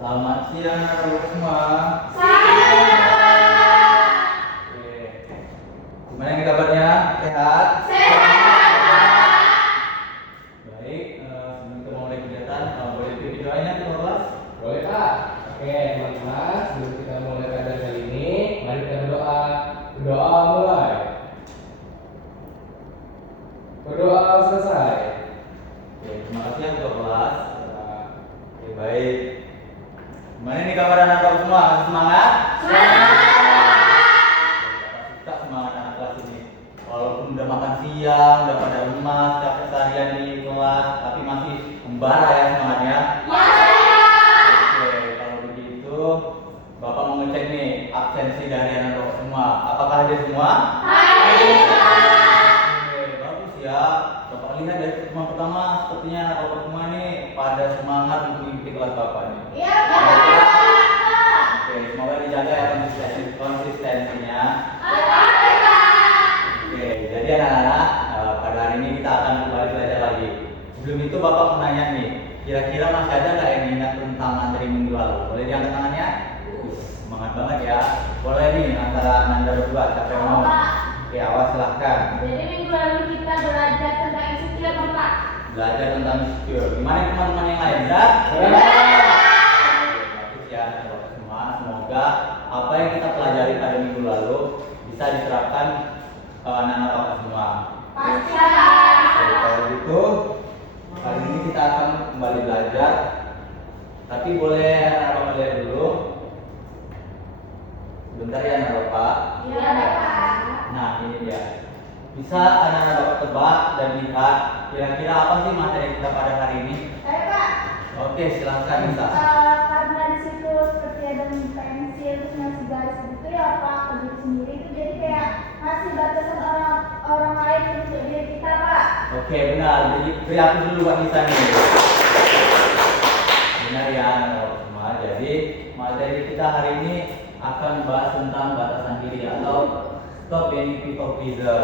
Selamat siang anak-anak semua. Oke. Gimana nih kabarnya? Sehat? Baik, sebelum kita mulai kegiatan, boleh bikin doanya di kelas? Boleh Pak. Oke teman-teman, sebelum kita mulai pelajaran kali ini, mari kita berdoa. Berdoa mulai. Berdoa selesai. Oke, terima kasih ya ketua kelas. Oke, baik. Gimana nih kabar anak-anak semua? Masih semangat? Kita semangat anak kelas ini. Walaupun udah makan siang, udah pada lemas, capek seharian di kelas, tapi masih membara ya semangatnya. Oke, kalau begitu, Bapak mau ngecek nih absensi dari anak-anak semua. Apakah hadir semua? Oke, bagus ya. Bapak lihat dari pertemuan pertama, sepertinya Bapak semua nih pada semangat untuk mengikuti kelas Bapak nih. Oke, semoga dijaga ya konsistensinya. Oke, jadi anak-anak, pada hari ini kita akan kembali belajar lagi. Sebelum itu Bapak mau nanya nih, kira-kira masih ada nggak yang ingat tentang materi minggu lalu? Boleh diangkat tangannya? Semangat banget ya. Boleh nih antara Anda berdua, siapa yang mau? Oke, awas silahkan. Jadi minggu lalu kita belajar tentang insecure, Pak. Belajar tentang insecure. Gimana teman-teman yang lain? Zat? Bagus ya, Bapak semua. Semoga apa yang kita pelajari pada minggu lalu bisa diterapkan anak-anak Bapak semua. Pasti. Oke, kalau gitu kali ini kita akan kembali belajar. Tapi boleh anak-anak lihat dulu. Sebentar ya anak Bapak. Iya, Pak. Nah, ini dia. Bisa anak-anak Bapak tebak dan lihat kira-kira apa sih materi kita pada hari ini? Pak. Oke, silahkan bisa. Karena di situ seperti ada pensil terus ngasih garis gitu ya Pak ke diri sendiri itu jadi kayak ngasih batasan orang lain untuk diri kita Pak. Oke, benar. Jadi beri aku dulu Pak Nisa nih. Benar ya anak-anak semua. Jadi materi kita hari ini akan membahas tentang batasan diri atau stop being people pleaser.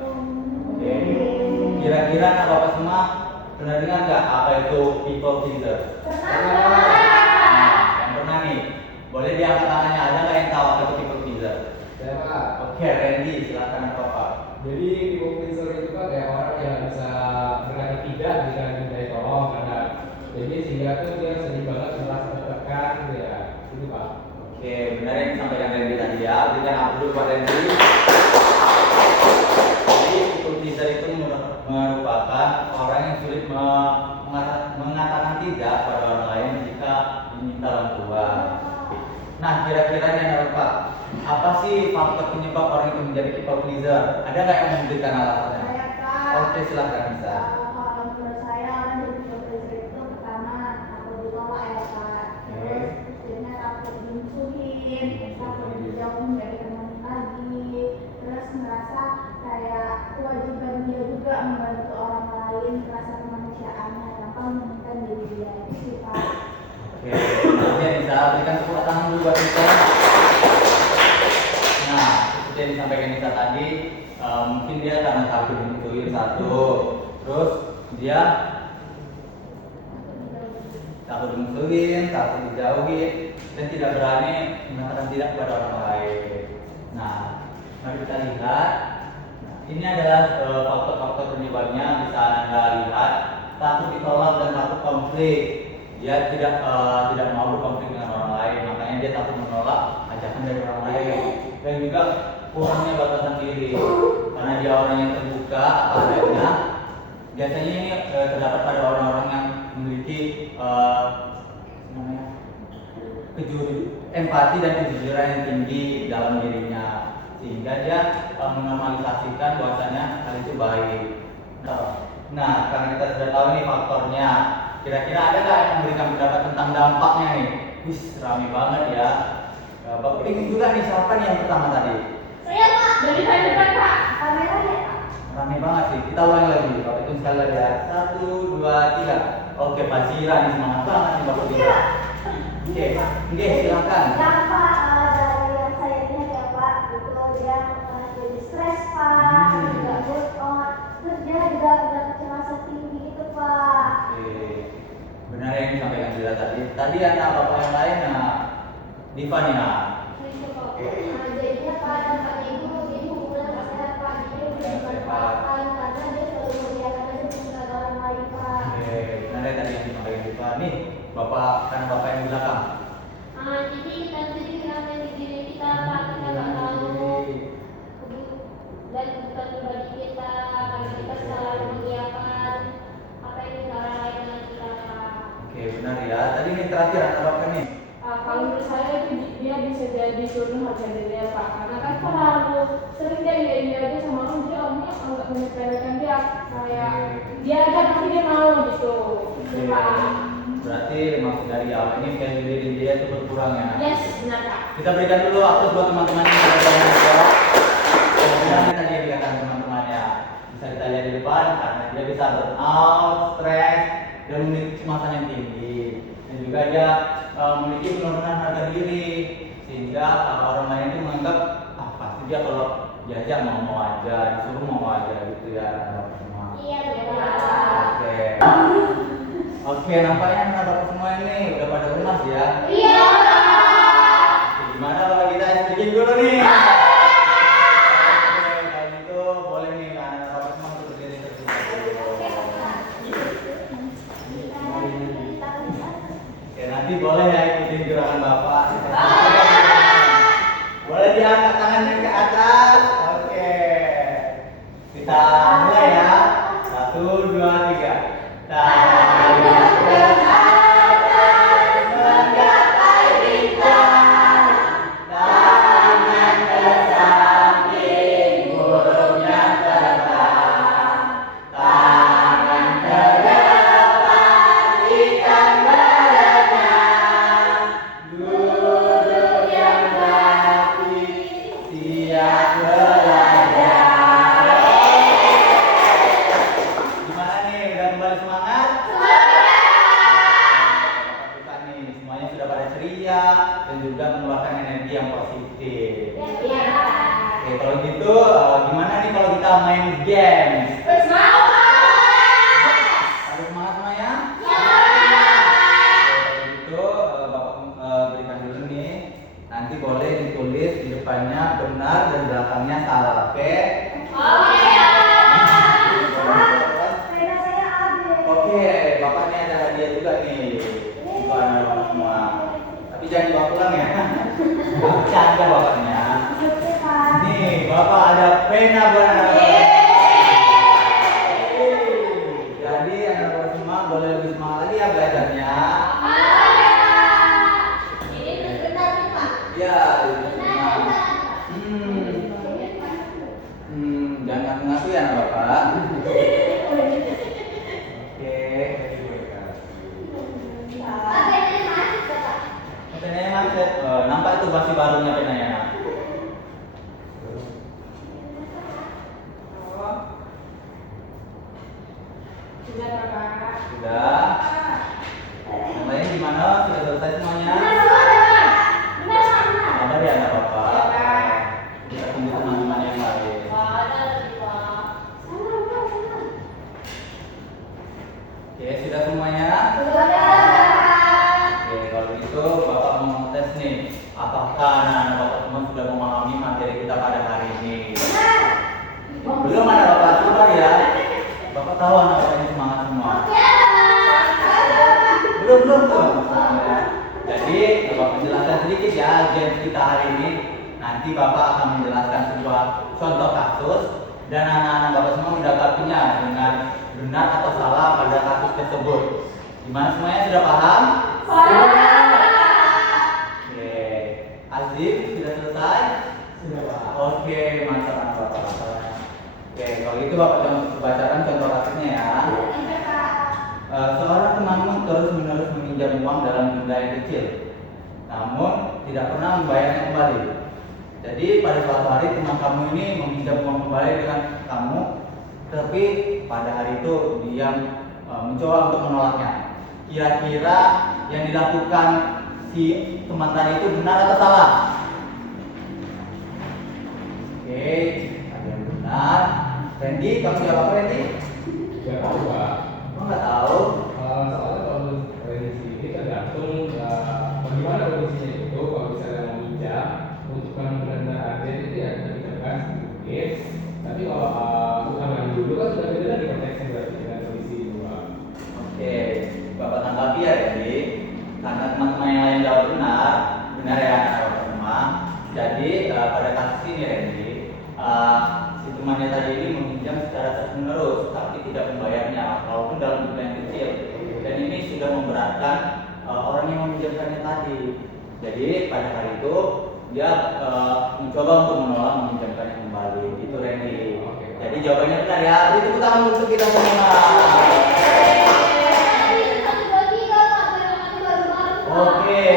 Oke. Kira-kira anak Bapak semua pernah dengar nggak apa itu people pleaser? Nah, yang pernah nih, boleh diangkat tangannya, ada nggak yang tahu apa itu people pleaser? Saya Pak. Oke, Randy, silakan Bapak. Jadi people pleaser itu kan kayak orang yang bisa berkata tidak jika dimintai tolong karena jadi sehingga tuh dia sering banget merasa tertekan gitu ya. Itu Pak. Oke, benar yang disampaikan Randy tadi ya. Berikan aku dulu Pak Randy. Jadi people pleaser itu merupakan orang yang sulit mengatakan tidak pada orang lain jika diminta bantuan. Nah, kira-kira nih anak Bapak, apa sih faktor penyebab orang itu menjadi people pleaser? Ada nggak yang memberikan alasannya? Saya Pak. Oke, silakan bisa. Kalau menurut saya orang jadi people itu pertama takut ditolak ya Pak. Terus jadinya takut dimusuhin, takut dijauhin dari teman lagi. Terus merasa kayak kewajiban dia juga membantu orang lain, rasa kemanusiaannya tanpa mementingkan diri dia itu sih Pak. Oke, nanti bisa berikan tepuk tangan dulu buat kita. Nah, seperti yang disampaikan Nisa tadi, mungkin dia karena takut dimusuhin satu, terus dia takut dimusuhin, takut dijauhin, dan tidak berani mengatakan tidak kepada orang lain. Nah, mari kita lihat. Nah, ini adalah faktor-faktor penyebabnya. Bisa Anda lihat, takut ditolak dan takut konflik. Dia tidak mau berkonflik dengan orang lain, makanya dia takut menolak ajakan dari orang lain. Dan juga kurangnya batasan diri, karena dia orang yang terbuka apa adanya. Biasanya ini terdapat pada orang-orang yang memiliki empati dan kejujuran yang tinggi dalam dirinya, sehingga dia menormalisasikan bahwasanya hal itu baik. Nah, karena kita sudah tahu nih faktornya, kira-kira ada nggak yang memberikan pendapat tentang dampaknya nih? Wih, rame banget ya. Bapak ingin juga nih, siapa nih yang pertama tadi? Saya Pak, dari saya depan Pak, kamera ya Pak. Rame banget sih. Kita ulangi lagi. Bapak hitung sekali lagi ya. 1, 2, 3. Oke, Pak Zira nih semangat banget nih Bapak Zira. Oke, silakan. Yang Pak, dari yang saya lihat ya Pak, itu dia jadi stres Pak, juga burn out, terus dia juga udah kecemasan tinggi gitu Pak. Oke. Benar yang disampaikan Zira dari tadi. Tadi anak bapak yang lain, nah Diva nih nah. Jadinya Pak dan Pak itu jadi hubungan Pak sehat Pak, jadi udah dimanfaatkan karena dia selalu membiarkan aja dengan orang lain Pak. Oke, nah dari tadi yang dimakai Diva nih, bapak karena bapak yang di belakang. Jadi kita sendiri kenapa di diri kita Pak, kita nggak tahu dan bukan pribadi kita karena kita selalu mengiyakan apa yang kita orang lain dengan kita Pak. Oke, benar ya. Tadi ini terakhir anak bapak nih. Kalau menurut saya itu dia bisa jadi curang harga diri Pak, karena kan terlalu sering dia aja sama orang, dia orangnya nggak menyepelekan dia kayak dia aja pasti dia mau gitu. Oke. Ya, Pak. Berarti maksud dari awal ini value diri dia itu berkurang ya. Yes, benar Pak. Kita berikan dulu waktu buat teman-teman yang ada yang menjawab. Kemudian tadi yang dikatakan teman-temannya bisa kita lihat di depan karena dia bisa burnout, stres, dan memiliki kecemasan yang tinggi. Dan juga dia memiliki penurunan harga diri sehingga orang lain itu menganggap pasti dia kalau diajak mau aja, disuruh mau aja gitu ya. Iya betul. Oke. Oke, nampaknya anak bapak semua ini udah pada lunas ya. Iya. Gimana kalau kita speaking dulu nih? Oke, kalau gitu boleh nih anak bapak semua untuk berdiri terlebih dahulu. Oke, nanti boleh ya ikutin gerakan bapak. Boleh diangkat tangannya ke atas. Oke. Kita mulai ya. 1, 2, 3. Gimana nih, udah kembali semangat? Kita nih, semuanya sudah pada ceria dan juga mengeluarkan energi yang positif. Iya. Oke, kalau gitu gimana nih kalau kita main games? Ada semangat semuanya? Kalau gitu bapak berikan dulu nih. Nanti boleh ditulis di depannya benar dan belakangnya salah, oke? Oke, bapak ini ada hadiah juga nih buat anak semua. Tapi jangan dibawa pulang ya. Canda bapaknya. Nih, bapak ada pena buat anak bapak. Jadi anak bapak semua boleh lebih semangat lagi ya belajarnya. Ini benar nih Pak. Ya, lebih semangat. Jangan ngaku-ngaku ya anak bapak. Penanya macet, nampak itu versi barunya penanya. Sudah Pak. Sudah. Yang lain gimana? Sudah selesai semuanya? Sabar ya anak bapak. Kita tunggu teman-teman yang lain. Oke, sudah semuanya? Oke, kalau gitu bapak mau tes nih. Apakah anak-anak bapak semua sudah memahami materi kita pada hari ini? Belum anak bapak, sabar ya. Bapak tahu anak bapak ini semangat semua. Belum. Jadi bapak menjelaskan sedikit ya games kita hari ini. Nanti bapak akan menjelaskan sebuah contoh kasus dan anak-anak bapak semua mendapatinya dengan benar atau salah pada kasus tersebut. Gimana semuanya sudah paham? Oke, Azim sudah selesai? Sudah Pak. Oke, mantap anak bapak. Oke, kalau itu bapak bacakan contoh kasusnya ya. Seorang temanmu terus-menerus meminjam uang dalam jumlah yang kecil, namun tidak pernah membayarnya kembali. Jadi pada suatu hari teman kamu ini meminjam uang kembali dengan kamu, tapi pada hari itu dia mencoba untuk menolaknya. Kira-kira yang dilakukan si teman tadi itu benar atau salah? Oke, ada yang benar. Randy, kamu jawab apa Randy? Gak tahu Pak. Kamu nggak tahu? Soalnya kalau prediksi ini tergantung tergantung bagaimana kondisinya itu. Kalau misalnya mau minjam untuk yang benar-benar urgent itu ya kita pinjamkan sedikit. Tapi kalau utang dulu kan sudah benar diproteksi berarti dengan kondisi dua. Oke, Bapak tanggapi ya Randy. Karena teman-teman yang lain jawab benar ya anak-anak semua. Jadi pada kasus ini Randy, si temannya tadi ini meminjam secara terus-menerus tapi tidak membayarnya walaupun dalam jumlah yang kecil, dan ini sudah memberatkan orang yang meminjamkannya tadi. Jadi pada hari itu dia mencoba untuk menolak meminjamkannya kembali. Itu Randy. Jadi jawabannya benar ya. Beri tepuk tangan untuk kita semua. Oke.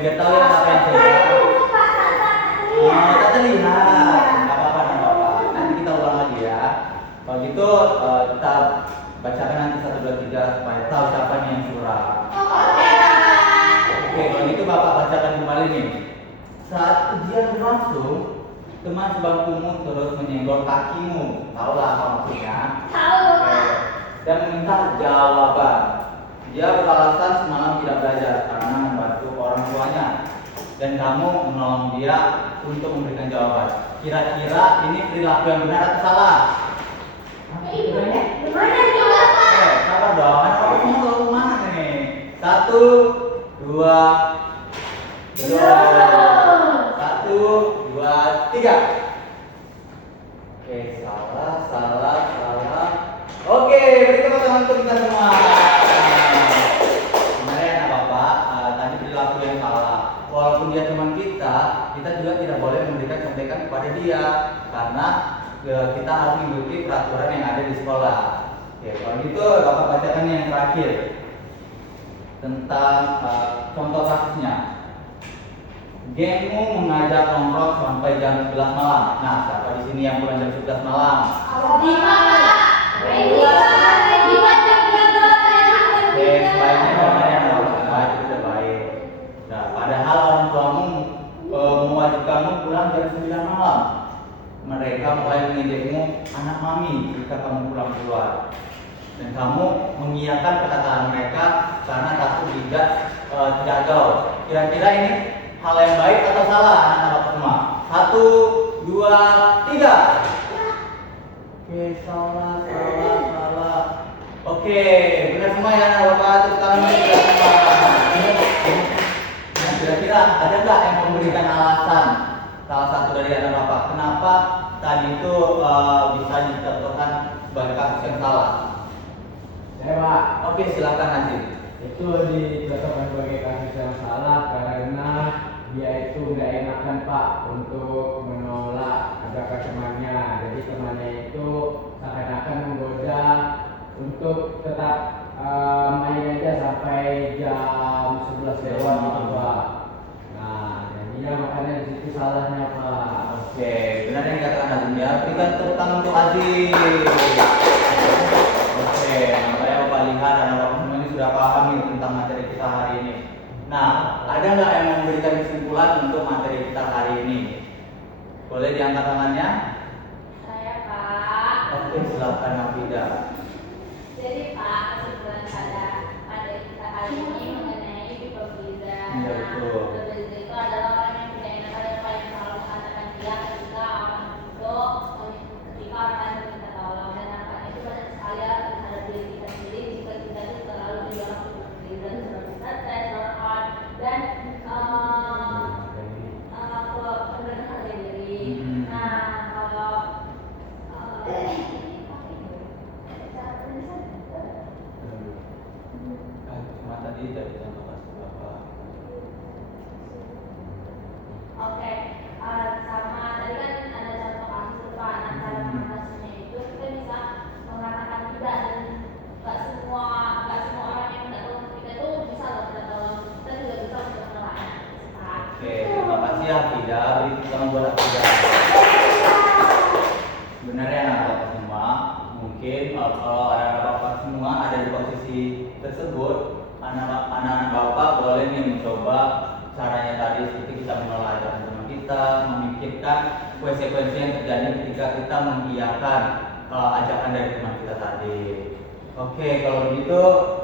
Biar tahu ya apa yang kita terlihat. Nggak apa-apa. Nanti kita ulang lagi ya. Kalau gitu kita bacakan nanti 1, 2, 3 supaya tahu siapa nih yang curang. Oke, kalau gitu Bapak bacakan kembali nih. Saat ujian berlangsung, teman sebangkumu terus menyenggol kakimu. Tahu lah apa maksudnya? Dan meminta jawaban. Dia beralasan semalam tidak belajar karena membantu orang tuanya, dan kamu menolong dia untuk memberikan jawaban. Kira-kira ini perilaku yang benar atau salah? Sabar dong, kan orang semua tahu mana nih. 1, 2, 3. Oke, salah. Oke, beri tepuk tangan untuk kita semua. Sebenarnya anak Bapak, tadi perilaku yang salah. Walaupun dia teman kita juga tidak boleh memberikan contekan kepada dia karena kita harus mengikuti peraturan yang ada di sekolah. Oke, kalau gitu Bapak bacakan yang terakhir tentang contoh kasusnya. Gengmu mengajak nongkrong sampai jam 11 malam. Nah, siapa di sini yang pulang jam 11 malam? Sebaiknya yang baik itu sudah baik. Nah, padahal orang tuamu mewajibkanmu pulang jam 9 malam. Mereka mulai mengejekmu anak mami jika kamu pulang keluar. Dan kamu mengiyakan perkataan mereka karena takut tidak gaul. Kira-kira ini hal yang baik atau salah anak-anak semua? 1, 2, 3. Oke, salah. Oke, benar semua ya anak Bapak. Tepuk tangan kita semua. Nah, kira-kira ada nggak yang memberikan alasan salah satu dari anak Bapak kenapa tadi itu bisa dicontohkan sebagai kasus yang salah? Saya Pak. Oke, silakan nanti. Itu dicontohkan sebagai kasus yang salah karena dia itu nggak enakan Pak untuk menolak ajakan temannya. Jadi temannya itu seakan-akan menggoda untuk tetap main aja sampai jam 11 lewat gitu Pak. Nah, jadinya makanya di situ salahnya Pak. Oke, benar yang dikatakan Azim ya. Berikan tepuk tangan untuk Azim. Oke, nampaknya Bapak lihat anak Bapak semua ini sudah paham nih tentang materi kita hari ini. Nah, ada nggak yang memberikan kesimpulan untuk materi kita hari ini? Boleh diangkat tangannya? Saya Pak. Oke, silakan Nafida. Jadi Pak, kesimpulan pada kita kali ini mengenai people pleaser. Iya, betul. People pleaser itu adalah orang yang tidak enakan dan paling selalu mengatakan tidak ketika orang meminta tolong, dan nampaknya itu banyak sekali terhadap diri kita sendiri jika kita itu terlalu mendorong people pleaser seperti stres, burnout, dan penurunan harga diri. Nah, kalau Cuma tadi dari contoh kasus Bapak. Oke, sama tadi kan ada contoh kasus Pak. Nah, cara mengatasinya itu kita bisa mengatakan tidak, dan nggak semua orang yang minta tolong kita itu bisa loh minta tolong. Kita juga bisa untuk menolaknya, Pak. Oke, terima kasih Afida. Beri tepuk tangan buat Afida. Benar ya anak Bapak semua. Mungkin kalau anak Bapak semua ada di posisi tersebut, anak-anak Bapak boleh nih mencoba caranya tadi, seperti kita menolak teman-teman kita, memikirkan konsekuensi yang terjadi ketika kita mengiyakan ajakan dari teman kita tadi. Oke, kalau begitu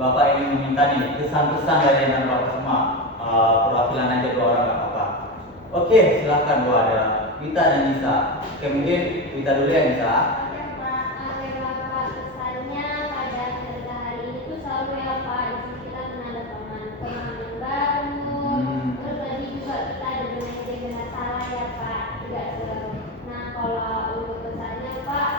Bapak ingin meminta nih kesan-kesan dari anak Bapak semua. Perwakilan aja 2 orang nggak apa-apa. Oke, silakan Bu, ada Wita dan Nisa. Oke, mungkin Wita dulu ya, Nisa. Oke Pak, Bapak kesannya pada cerita hari ini tuh selalu ya Pak, di sini kita kenal ada pemahaman baru, terus tadi juga kita ada bermain game dengan salah ya Pak, tidak seru. Nah kalau untuk kesannya Pak,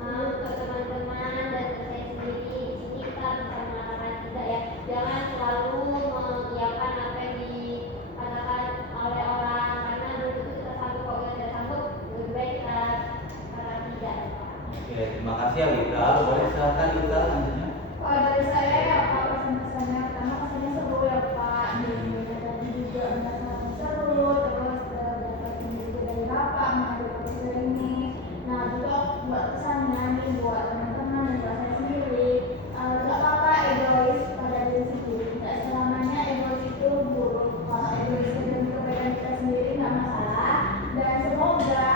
untuk teman-teman dan ke saya sendiri di sini kita bisa mengatakan tidak ya, jangan selalu mengiyakan apa yang dikatakan oleh orang, karena belum tentu kita sanggup, kalau kita tidak sanggup lebih baik kita katakan tidak ya Pak. Oke, terima kasih ya Wita. Boleh silakan Wita selanjutnya. Kalau dari saya ya Pak, pesan-pesannya pertama kesannya seru ya Pak, tadi juga merasa seru, terus dapat juga dari Bapak menghadapi proses ini. Nah juga buat kesannya nih buat teman-teman dan buat saya sendiri, tidak apa-apa egois pada diri sendiri, tidak selamanya egois itu buruk. Kalau egois demi kebaikan kita sendiri nggak masalah, dan semoga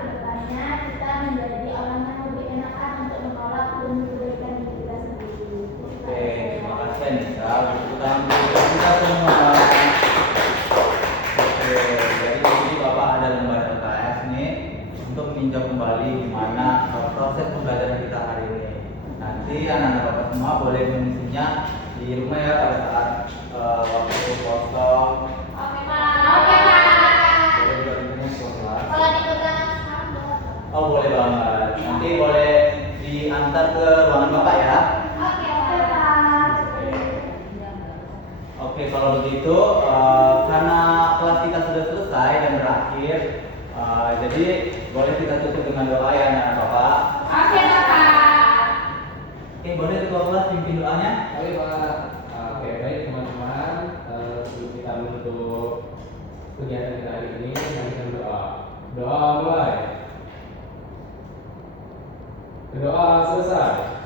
kedepannya kita menjadi orang yang lebih enakan untuk menolak demi kebaikan diri kita sendiri. Oke, terima kasih ya Nisa. Tepuk tangan untuk kita semua. Oke, jadi di sini Bapak ada lembar LKS nih untuk meninjau kembali gimana proses pembelajaran kita hari ini. Nanti anak-anak Bapak semua boleh mengisinya di rumah ya pada saat waktu kosong. Oke Pak. Boleh juga bikinnya sekolah. Kalau dipegang sambal. Oh boleh banget. Nanti boleh diantar ke ruangan Bapak ya. Oke Pak. Oke, kalau begitu karena kelas kita sudah selesai dan berakhir, jadi boleh kita tutup dengan doa ya anak Bapak. Oke Bapak. Oke, boleh ketua kelas pimpin doanya? Oke Pak. Oke, baik teman-teman. Sebelum kita menutup kegiatan kita hari ini, mari kita berdoa. Doa mulai. Doa selesai.